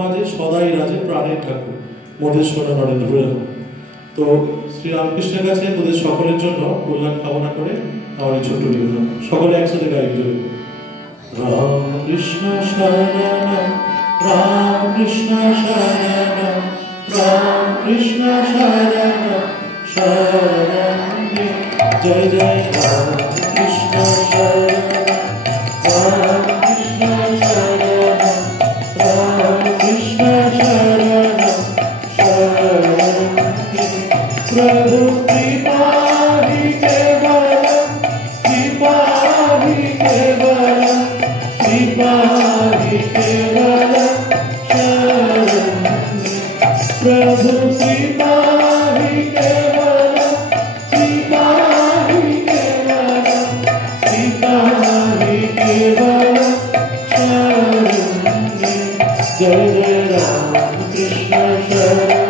মাঝে সদাই রাজে প্রাণের ঠাকুর মোদের সোনা নরেন্দ্র। তো শ্রী রামকৃষ্ণের কাছে তোদের সকলের জন্য কল্যাণ কামনা করে আমার এই ছোট্ট নিবেদন সকলে একসাথে গাইতে হবে। রাম কৃষ্ণ শরণ রাম কৃষ্ণ শরণ রাম কৃষ্ণ শরণ শরণ জয় জয় রাম কৃষ্ণ শরণ রাম কৃষ্ণ শরণ রাম কৃষ্ণ শরণ শরণ प्रभु कृपा ही केवल कृपा ही केवल कृपा ही केवल प्रभु कृपा ही केवल कृपा ही केवल कृपा ही केवल जय जय राम कृष्ण शरण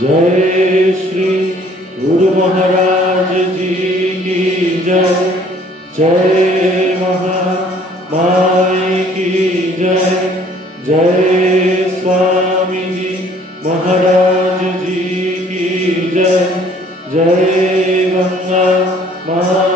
जय श्री गुरु महाराज जी की जय। जय महामाई की जय। जय स्वामी जी महाराज जी की जय। जय गंगा माँ